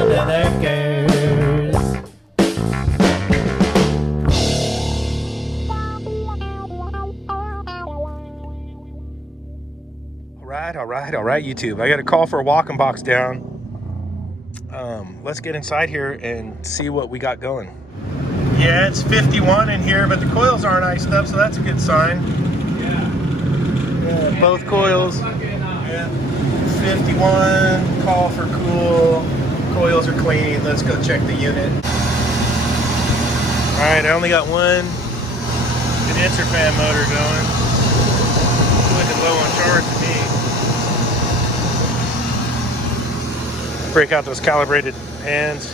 under the curse. All right, YouTube. I got a call for a walking box down. Let's get inside here and see what we got going. Yeah, it's 51 in here, but the coils aren't iced up, so that's a good sign. Yeah, both coils. Yeah, 51, call for cool. Coils are clean. Let's go check the unit. All right, I only got one condenser fan motor going. Looking low on charge to me. Break out those calibrated hands.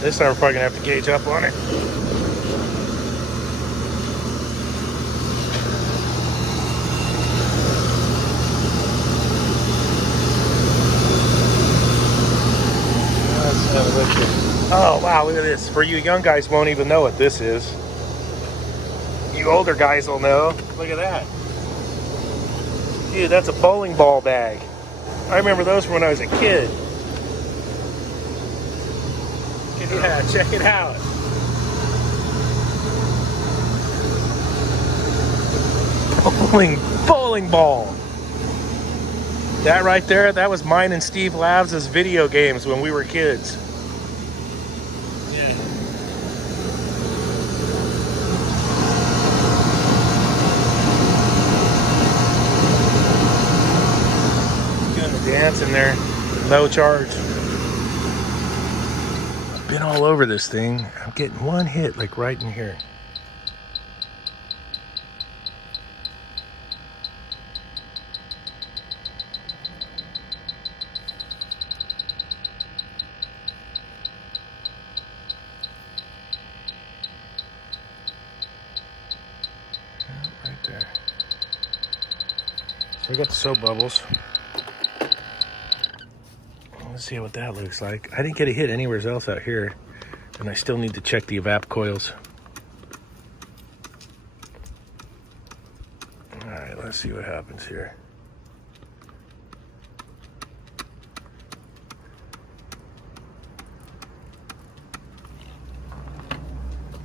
This time we're probably gonna have to gauge up on it. Let's have a look here. Oh wow, look at this. For you young guys won't even know what this is. You older guys will know. Look at that. Dude, that's a bowling ball bag. I remember those from when I was a kid. Yeah, check it out. Bowling ball. That right there, that was mine and Steve Labs' video games when we were kids. Yeah. Doing the dance in there, low charge. Been all over this thing. I'm getting one hit like right in here. Right there. So I got the soap bubbles. Let's see what that looks like. I didn't get a hit anywhere else out here, and I still need to check the evap coils. All right, let's see what happens here.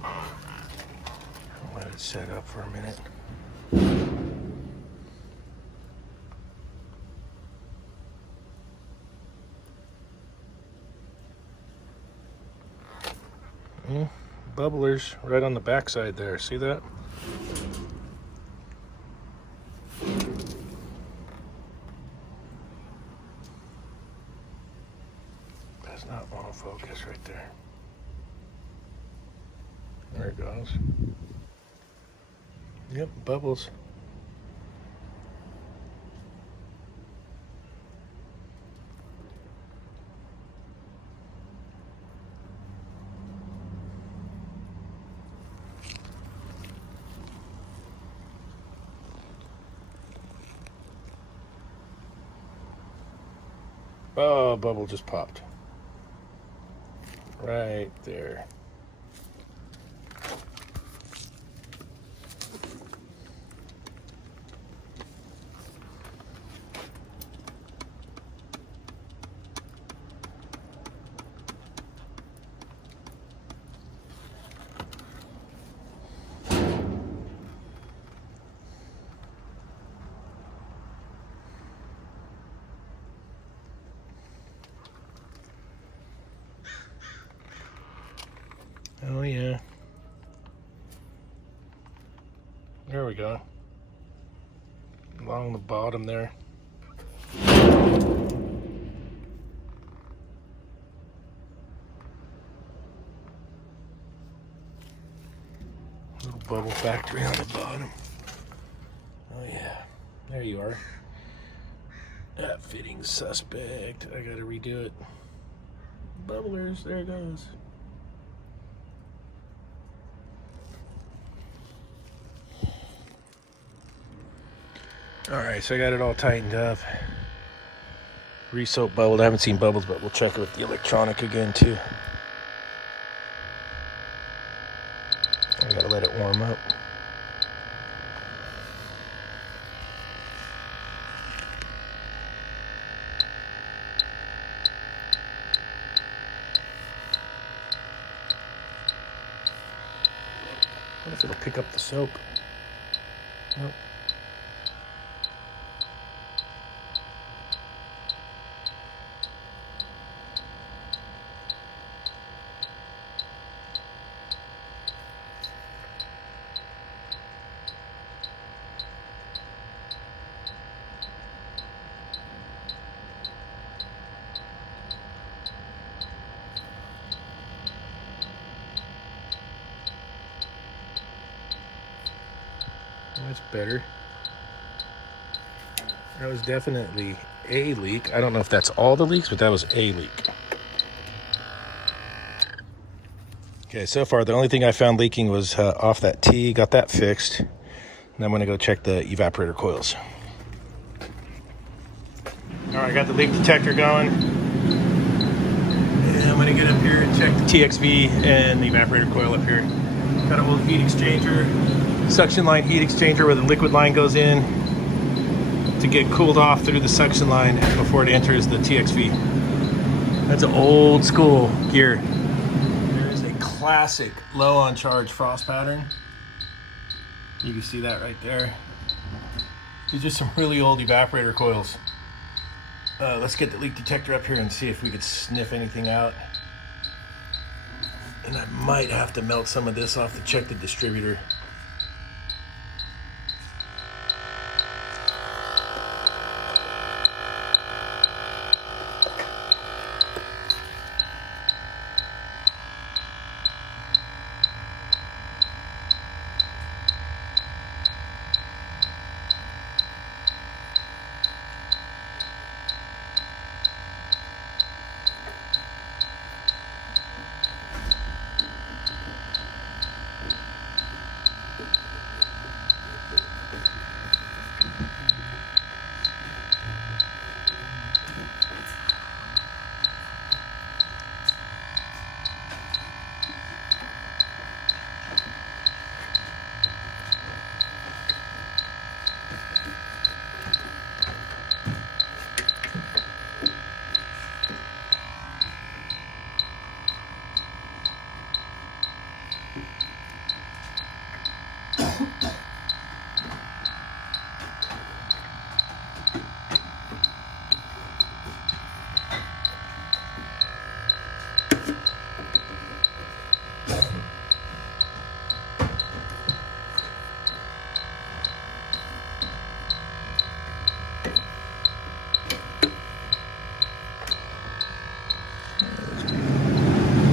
I'll let it set up for a minute. Bubblers right on the backside there. See that? That's not on focus right there. There it goes. Yep, bubbles. Oh, bubble just popped. Right there. Oh yeah. There we go. Along the bottom there. Little bubble factory on the bottom. Oh yeah. There you are. That fitting suspect. I gotta redo it. Bubblers, there it goes. Alright, so I got it all tightened up. Re-soap bubbled. I haven't seen bubbles, but we'll check it with the electronic again too. I gotta let it warm up. if it'll pick up the soap. Nope. That's better. That was definitely a leak. I don't know if that's all the leaks, but that was a leak. Okay, so far the only thing I found leaking was off that T. Got that fixed. And I'm gonna go check the evaporator coils. All right, I got the leak detector going. And I'm gonna get up here and check the TXV and the evaporator coil up here. Got an old heat exchanger, suction line heat exchanger where the liquid line goes in to get cooled off through the suction line before it enters the TXV. That's an old school gear. There is a classic low on charge frost pattern. You can see that right there. These are just some really old evaporator coils. Let's get the leak detector up here and see if we could sniff anything out. And I might have to melt some of this off to check the distributor.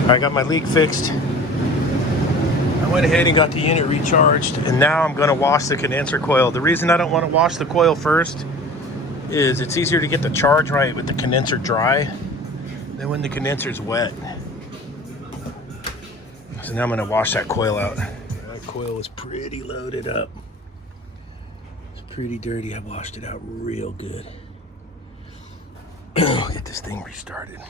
I got my leak fixed. I went ahead and got the unit recharged, and now I'm going to wash the condenser coil. The reason I don't want to wash the coil first is it's easier to get the charge right with the condenser dry than when the condenser's wet. So now I'm going to wash that coil out. That coil was pretty loaded up. It's pretty dirty. I washed it out real good. Get this thing restarted.